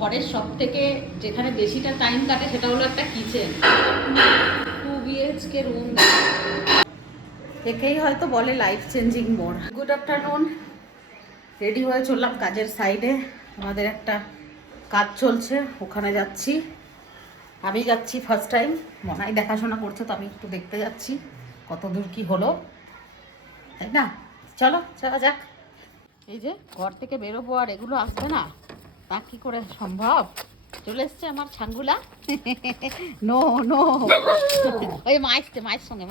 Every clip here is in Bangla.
ঘরের সব থেকে যেখানে বেশিটা টাইম কাটে সেটা হলো একটা কিচেন। 2 BHK রুম দেখেই হয়তো বলে লাইফ চেঞ্জিং মোড়। Good afternoon. রেডি হয়ে চললাম কাজের সাইডে। আমাদের একটা কাজ চলছে, ওখানে যাচ্ছি। আমি যাচ্ছি ফার্স্ট টাইম, মনাই দেখাশোনা করছে তো আমি একটু দেখতে যাচ্ছি কত দূর কি হলো, তাই না? চলো চলা যাক। এই যে ঘর থেকে বেরোবো আর এগুলো আসবে না, তা কি করে সম্ভব? চলে এসছে আমার ছাঙ্গুলা। নো নো, ওই মায়ের সঙ্গে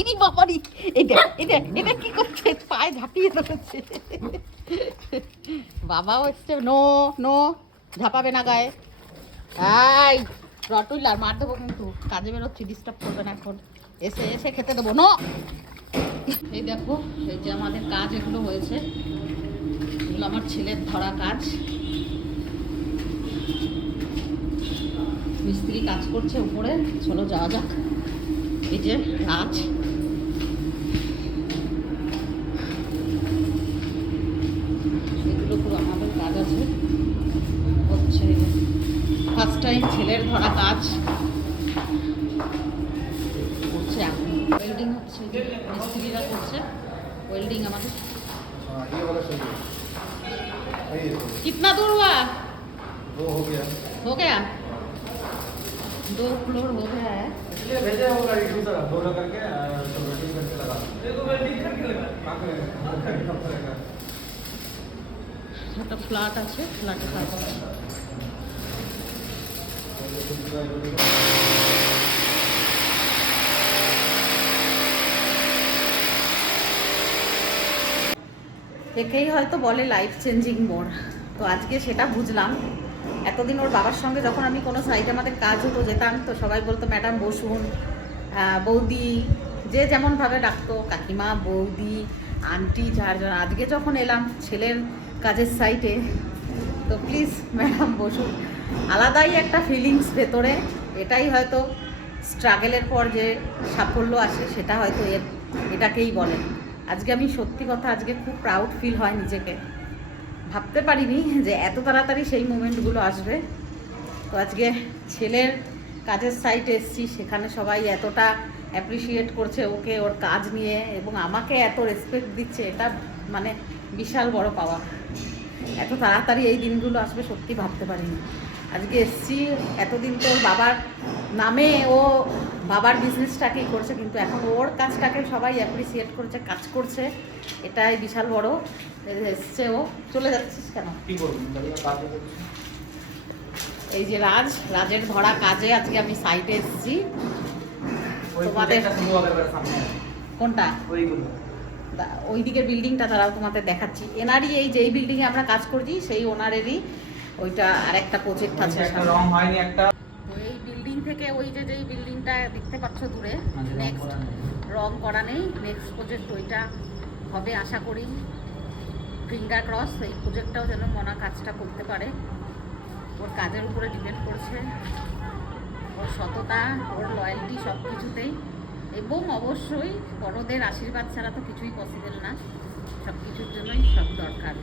ইনি বাবারি। এটা এটা এটা কি করছে? পায়ে ঝাঁপিয়ে ধরেছে। বাবাও এসছে। নো নো, ঝাঁপাবে না গায়ে। এই রটুল আর মার দেবো কিন্তু, কাজে বেরোচ্ছি, ডিস্টার্ব করবে না এখন। এসে এসে খেতে দেবো। নো। এই দেখো, এই যে আমাদের কাজ এগুলো হয়েছে, এগুলো আমার ছেলের ধরা কাজ। মিস্ত্রি কাজ করছে উপরে, চলো যাওয়া যাক। এই যে রাজ, এগুলো পুরো আমাদের কাজ আছে হচ্ছে। ফার্স্ট টাইম ছেলের ধরা কাজ করছে এখন। ওয়েল্ডিং হচ্ছে, মিস্ত্রিরা করছে ওয়েল্ডিং আমাদের। कितना दूर हुआ? 2 हो गया। हो गया, 2 फ्लोर हो गया है। इसलिए भेजा वो गाड़ी दूसरा 2 लगा करके तो वेल्डिंग करके लगा। देखो वेल्डिंग करके लगा कहां करेगा? একটা ফ্ল্যাট আছে, ফ্ল্যাটে কাজ হচ্ছে। দেখেই হয়তো বলে লাইফ চেঞ্জিং মোড়। তো আজকে সেটা বুঝলাম। এতদিন ওর বাবার সঙ্গে যখন আমি কোনো সাইডে আমাদের কাজ হতো যেতাম, তো সবাই বলতো ম্যাডাম বসুন, বৌদি, যে যেমনভাবে ডাকতো, কাকিমা, বৌদি, আন্টি, যার যার। আজকে যখন এলাম ছেলের কাজের সাইটে, তো প্লিজ ম্যাডাম বসুন, আলাদাই একটা ফিলিংস ভেতরে। এটাই হয়তো স্ট্রাগলের পর যে সাফল্য আসে, সেটা হয়তো এটাকেই বলে। আজকে আমি সত্যি কথা, আজকে খুব প্রাউড ফিল হয় নিজেকে। ভাবতে পারিনি যে এত তাড়াতাড়ি সেই মোমেন্টগুলো আসবে। তো আজকে ছেলের কাজের সাইটে এসেছি, সেখানে সবাই এতটা অ্যাপ্রিসিয়েট করছে ওকে, ওর কাজ নিয়ে, এবং আমাকে এত রেসপেক্ট দিচ্ছে, এটা মানে বিশাল বড় পাওয়া। এত তাড়াতাড়ি এই দিনগুলো আসবে সত্যি ভাবতে পারিনি। আজকে এসছি, এতদিন তো ওর বাবার নামে ও বাবার বিজনেসটাকেই করছে, কিন্তু এখন ওর কাজটাকে সবাই অ্যাপ্রিসিয়েট করছে, কাজ করছে, এটাই বিশাল বড়। এসছে ও। চলে যাচ্ছিস কেন? এই যে রাজের ধরা কাজে আজকে আমি সাইটে এসেছি। তোমাদের কোনটা? ওই দিকের বিল্ডিংটা তারাও তোমাদের দেখাচ্ছি। এনারই এই যেই বিল্ডিংয়ে আমরা কাজ করছি, সেই ওনারেরই ওইটা আর একটা প্রজেক্ট আছে। রং হয়নি একটা। এই বিল্ডিং থেকে ওই যে যেই বিল্ডিংটা দেখতে পাচ্ছ দূরে, নেক্সট রং করা নেই, নেক্সট প্রজেক্ট ওইটা হবে আশা করি। ফিঙ্গার ক্রস, এই প্রজেক্টটাও যেন মনা কাজটা করতে পারে। ওর কাজের উপরে ডিপেন্ড করছে, ওর সততা, ওর লয়্যালটি সব কিছুতেই, এবং অবশ্যই বড়দের আশীর্বাদ ছাড়া তো কিছুই পসিবল না। সব কিছুর জন্যই সব দরকার।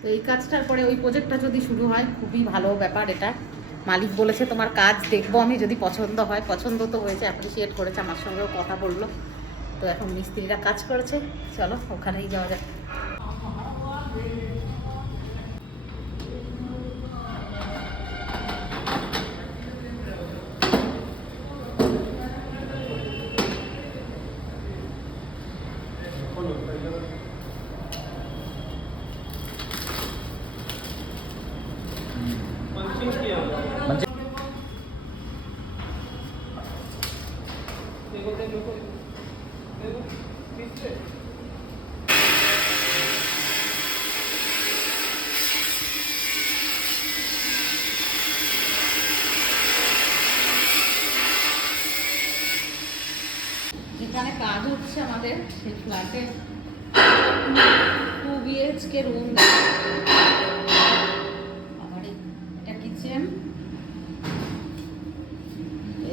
তো এই কাজটার পরে ওই প্রজেক্টটা যদি শুরু হয়, খুবই ভালো ব্যাপার এটা। মালিক বলেছে তোমার কাজ দেখবো আমি, যদি পছন্দ হয়। পছন্দ তো হয়েছে, অ্যাপ্রিসিয়েট করেছে, আমার সঙ্গেও কথা বললো। তো এখন মিস্ত্রিরা কাজ করেছে, চলো ওখানেই যাওয়া যাক। যেখানে কাজ হচ্ছে আমাদের, সেই ফ্ল্যাটে 2 BHK রুম। আমার এটা কিচেন,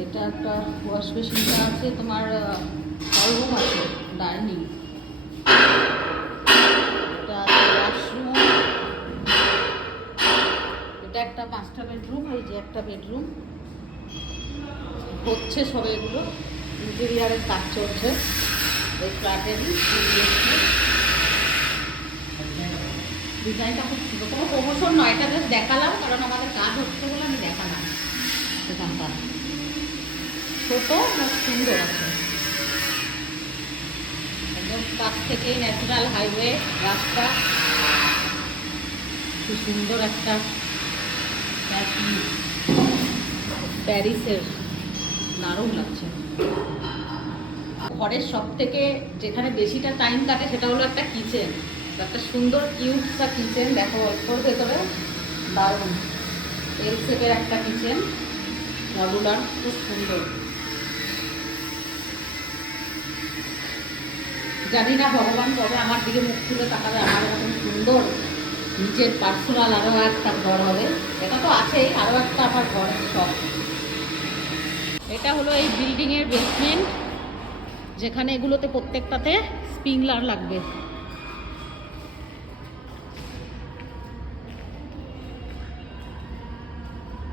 এটা একটা ওয়াশ বেসিনটা আছে, তোমার হল রুম আছে, ডাইনিং, এটা আছে ওয়াশরুম, এটা একটা এটা 5টা বেডরুম, এই যে একটা বেডরুম হচ্ছে, সবে এগুলো ইন্টেরিয়ারের কাজ চলছে এই ফ্ল্যাটেরই। ডিজাইনটা খুব সুন্দর, কোনো প্রমোশন নয়, এটা জাস্ট দেখালাম কারণ আমাদের কাজ হচ্ছে বলে আমি দেখালাম। এখানটা ছোট না সুন্দর আছে, একদম কাছ থেকেই ন্যাচারাল হাইওয়ে রাস্তা, খুব সুন্দর একটা প্যারিসের, দারুণ লাগছে। ঘরের সব থেকে যেখানে বেশিটা টাইম কাটে সেটা হলো একটা কিচেন, একটা সুন্দর কিউটসা কিচেন। দেখো অল্পর ভেতরে দারুণ এল শেপের একটা কিচেন, মডুলার, খুব সুন্দর। জানি না ভগবান কবে আমার দিকে মুখ তুলে তাকাবে, আমার এরকম সুন্দর নিজের পার্সোনাল আরও একটা ঘর হবে। এটা তো আছেই, আরও একটা আমার ঘরের শখ। এটা হলো এই বিল্ডিংয়ের বেসমেন্ট, যেখানে এগুলোতে প্রত্যেকটাতে স্প্রিংলার লাগবে।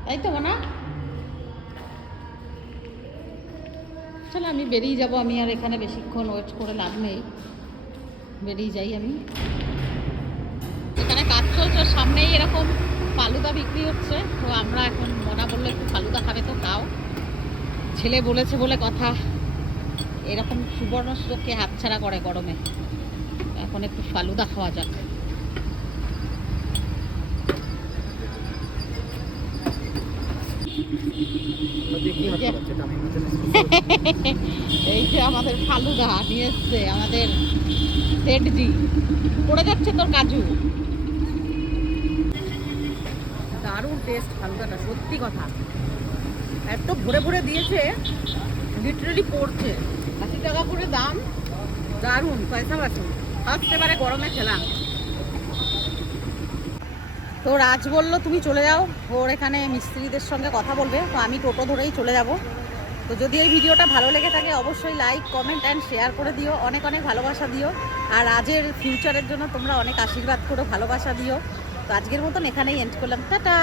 তাই তো না? চলো আমি বেরিয়ে যাব, আমি আর এখানে বেশিক্ষণ ওয়েট করে লাভ নেই, বেরিয়ে যাই আমি। এখানে কাজ চলছে, সামনেই এরকম ফালুদা বিক্রি হচ্ছে, তো আমরা এখন মনা বললো একটু ফালুদা খাবে, তো খাও, ছেলে বলেছে বলে কথা, এরকম সুবর্ণ সুযোগকে হাতছাড়া করে গরমে। এখন একটু ফালুদা খাওয়া যাক। এই যে আমাদের ফালুদা নিয়ে এসছে আমাদের সেটজি, পড়ে যাচ্ছে তোর কাজু। দারুণ টেস্ট ফালুদাটা, সত্যি কথা, এত ভরে ভরে দিয়েছে, লিটারালি পড়ছে। 80 টাকা করে দাম, দারুণ পয়সা বাঁচুন। ফার্স্ট এবারে গরমে খেলাম। তো রাজ বললো তুমি চলে যাও, ওর এখানে মিস্ত্রিদের সঙ্গে কথা বলবে, তো আমি টোটো ধরেই চলে যাব। তো যদি এই ভিডিওটা ভালো লেগে থাকে অবশ্যই লাইক, কমেন্ট অ্যান্ড শেয়ার করে দিও, অনেক অনেক ভালোবাসা দিও। আর রাজের ফিউচারের জন্য তোমরা অনেক আশীর্বাদ করো, ভালোবাসা দিও। তো আজকের মতন এখানেই এন্ড করলাম, টাটা।